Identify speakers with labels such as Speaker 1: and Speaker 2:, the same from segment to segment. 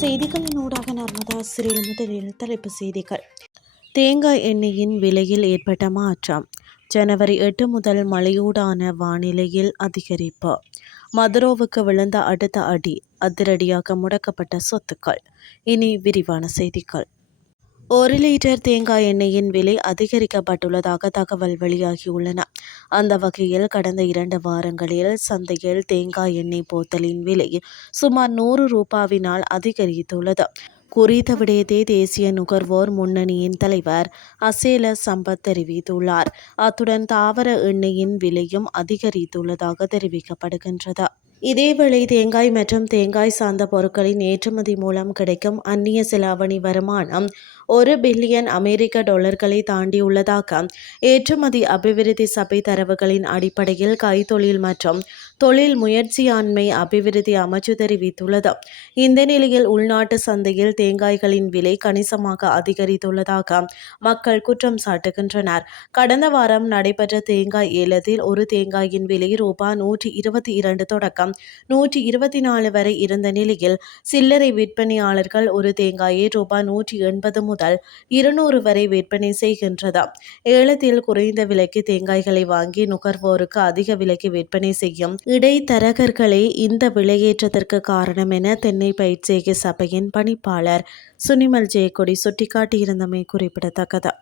Speaker 1: செய்திகளின் ஊடாக நர்மதா சிறில் முதலில் தலைப்பு செய்திகள். தேங்காய் எண்ணெயின் விலையில் ஏற்பட்ட மாற்றம். ஜனவரி எட்டு முதல் மழையூடான வானிலையில் அதிகரிப்பு. மதுரோவுக்கு விழுந்த அடுத்த அடி அதிரடியாக முடக்கப்பட்ட சொத்துக்கள். இனி விரிவான செய்திகள். ஒரு லிட்டர் தேங்காய் எண்ணெயின் விலை அதிகரிக்கப்பட்டுள்ளதாக தகவல் வெளியாகியுள்ளன. அந்த வகையில் கடந்த இரண்டு வாரங்களில் சந்தையில் தேங்காய் எண்ணெய் போத்தலின் விலை சுமார் நூறு ரூபாவினால் அதிகரித்துள்ளது. குறித்த விடயத்தை தேசிய நுகர்வோர் முன்னணியின் தலைவர் அசேல சம்பத் தெரிவித்துள்ளார். அத்துடன் தாவர எண்ணெயின் விலையும் அதிகரித்துள்ளதாக தெரிவிக்கப்படுகின்றது. இதேவேளை தேங்காய் மற்றும் தேங்காய் சார்ந்த பொருட்களின் ஏற்றுமதி மூலம் கிடைக்கும் அந்நிய செலாவணி வருமானம் ஒரு பில்லியன் அமெரிக்க டாலர்களை தாண்டியுள்ளதாக ஏற்றுமதி அபிவிருத்தி சபை தரவுகளின் அடிப்படையில் கைத்தொழில் மற்றும் தொழில் முயற்சியாண்மை அபிவிருத்தி அமைச்சு தெரிவித்துள்ளது. இந்த நிலையில் உள்நாட்டு சந்தையில் தேங்காய்களின் விலை கணிசமாக அதிகரித்துள்ளதாக மக்கள் குற்றம் சாட்டுகின்றனர். கடந்த வாரம் நடைபெற்ற தேங்காய் ஏலத்தில் ஒரு தேங்காயின் விலை ரூபாய் நூற்றி இருபத்தி இரண்டு தொடக்கம் நூற்றி இருபத்தி நாலு வரை இருந்த நிலையில் சில்லறை விற்பனையாளர்கள் ஒரு தேங்காயை ரூபாய் நூற்றி எண்பது முதல் இருநூறு வரை விற்பனை செய்கின்றது ஏலத்தில் குறைந்த விலைக்கு தேங்காய்களை வாங்கி நுகர்வோருக்கு அதிக விலைக்கு விற்பனை செய்யும் இடைத்தரகர்களே இந்த விலையேற்றத்திற்கு காரணம் என தென்னை பயிற்சியக சபையின் பணிப்பாளர் சுனிமல் ஜெயக்கொடி சுட்டிக்காட்டியிருந்தமை குறிப்பிடத்தக்கது.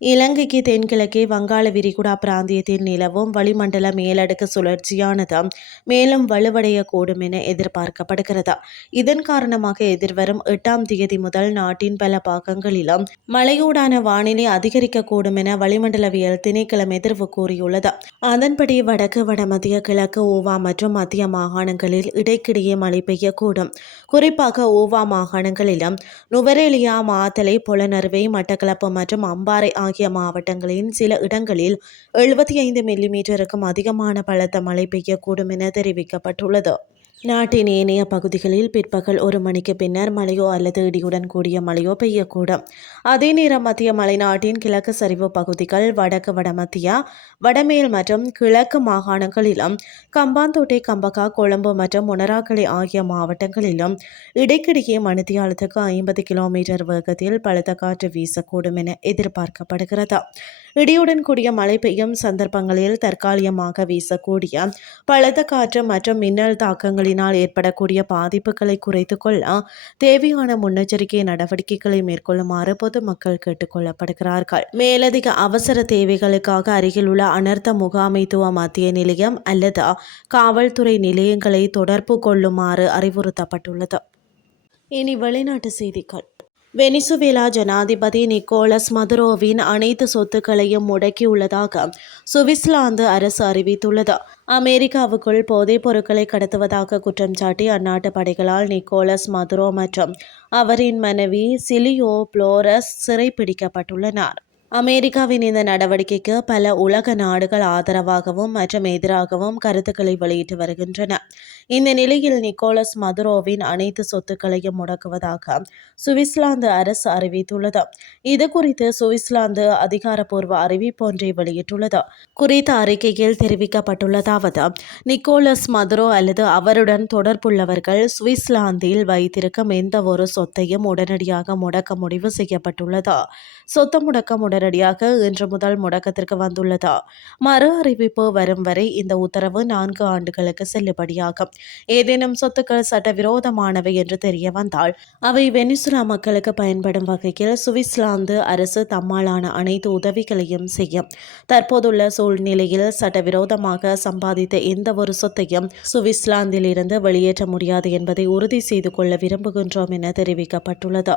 Speaker 1: இலங்கைக்கு தென்கிழக்கே வங்காள விரிகுடா பிராந்தியத்தில் நிலவும் வளிமண்டல மேலடுக்கு சுழற்சியானது மேலும் வலுவடையக்கூடும் என எதிர்பார்க்கப்படுகிறது. இதன் காரணமாக எதிர்வரும் எட்டாம் தேதி முதல் நாட்டின் பல பாகங்களிலும் மழையூடான வானிலை அதிகரிக்கக்கூடும் என வளிமண்டலவியல் திணைக்களம் எதிர்வு கூறியுள்ளது. அதன்படி வடக்கு வடமத்திய கிழக்கு ஓவா மற்றும் மத்திய மாகாணங்களில் இடைக்கிடையே மழை பெய்யக்கூடும். குறிப்பாக ஓவா மாகாணங்களிலும் நுவரேலியா மாத்தலை புலனறுவை மட்டக்களப்பு மற்றும் அம்பாறை ஆகிய மாவட்டங்களின் சில இடங்களில் எழுபத்தி ஐந்து மில்லிமீட்டருக்கும் அதிகமான பலத்த மழை பெய்யக்கூடும் என தெரிவிக்கப்பட்டுள்ளது. நாட்டின் ஏனைய பகுதிகளில் பிற்பகல் ஒரு மணிக்கு பின்னர் மழையோ அல்லது இடியுடன் கூடிய மழையோ பெய்யக்கூடும். அதே நேரம் மத்திய மலைநாட்டின் கிழக்கு சரிவு பகுதிகள் வடக்கு வடமத்திய வடமேல் மற்றும் கிழக்கு மாகாணங்களிலும் கம்பாந்தோட்டை கம்பகா கொழும்பு மற்றும் முனராக்கலை ஆகிய மாவட்டங்களிலும் இடைக்கிடையே மணித்தியாலத்துக்கு ஐம்பது கிலோமீட்டர் வேகத்தில் பலத்த காற்று வீசக்கூடும் என எதிர்பார்க்கப்படுகிறது. இடியுடன் கூடிய மழை பெய்யும் சந்தர்ப்பங்களில் தற்காலிகமாக வீசக்கூடிய பலத்த காற்று மற்றும் மின்னல் தாக்கங்களில் தாக்கங்களினால் ஏற்படக்கூடிய பாதிப்புகளை குறைத்து கொள்ள தேவையான முன்னெச்சரிக்கை நடவடிக்கைகளை மேற்கொள்ளுமாறு பொதுமக்கள் கேட்டுக்கொள்ளப்படுகிறார்கள் மேலதிக அவசர தேவைகளுக்காக அருகில் உள்ள அனர்த்த முகாமைத்துவ மத்திய நிலையம் அல்லது காவல்துறை நிலையங்களை தொடர்பு கொள்ளுமாறு அறிவுறுத்தப்பட்டுள்ளது. இனி வெளிநாட்டு செய்திகள். வெனிசுவேலா ஜனாதிபதி நிக்கோலஸ் மதுரோவின் அனைத்து சொத்துக்களையும் முடக்கியுள்ளதாக சுவிட்சர்லாந்து அரசு அறிவித்துள்ளது. அமெரிக்காவுக்குள் போதைப் பொருட்களை கடத்துவதாக குற்றம் சாட்டி அந்நாட்டு படைகளால் நிக்கோலஸ் மதுரோ மற்றும் அவரின் மனைவி சிலியோ புளோரஸ் சிறைப்பிடிக்கப்பட்டுள்ளனர் அமெரிக்காவின் இந்த நடவடிக்கைக்கு பல உலக நாடுகள் ஆதரவாகவும் மற்றும் எதிராகவும் கருத்துக்களை வெளியிட்டு வருகின்றன. இந்த நிலையில் நிக்கோலஸ் மதுரோவின் அனைத்து சொத்துக்களையும் முடக்குவதாக சுவிட்சர்லாந்து அரசு அறிவித்துள்ளது. இது குறித்து சுவிட்சர்லாந்து அதிகாரப்பூர்வ அறிவிப்பு ஒன்றை வெளியிட்டுள்ளது. குறித்த அறிக்கையில் தெரிவிக்கப்பட்டுள்ளதாவது நிக்கோலஸ் மதுரோ அல்லது அவருடன் தொடர்புள்ளவர்கள் சுவிட்சர்லாந்தில் வைத்திருக்கும் எந்த ஒரு சொத்தையும் உடனடியாக முடக்க முடிவு செய்யப்பட்டுள்ளது. சொத்து முடக்கம் உடனடியாக இன்று முதல் முடக்கத்திற்கு வந்துள்ளது? மறு அறிவிப்பு வரும் வரை இந்த உத்தரவு நான்கு ஆண்டுகளுக்கு செல்லுபடியாகும். ஏதேனும் சொத்துக்கள் சட்டவிரோதமானவை என்று தெரிய வந்தால் அவை வெனிசுலா மக்களுக்கு பயன்படும் வகையில் சுவிட்சர்லாந்து அரசு தம்மாலான அனைத்து உதவிகளையும் செய்யும். தற்போதுள்ள சூழ்நிலையில் சட்டவிரோதமாக சம்பாதித்த எந்த ஒரு சொத்தையும் சுவிஸ்லாந்திலிருந்து வெளியேற்ற முடியாது என்பதை உறுதி செய்து கொள்ள விரும்புகின்றோம் என தெரிவிக்கப்பட்டுள்ளது.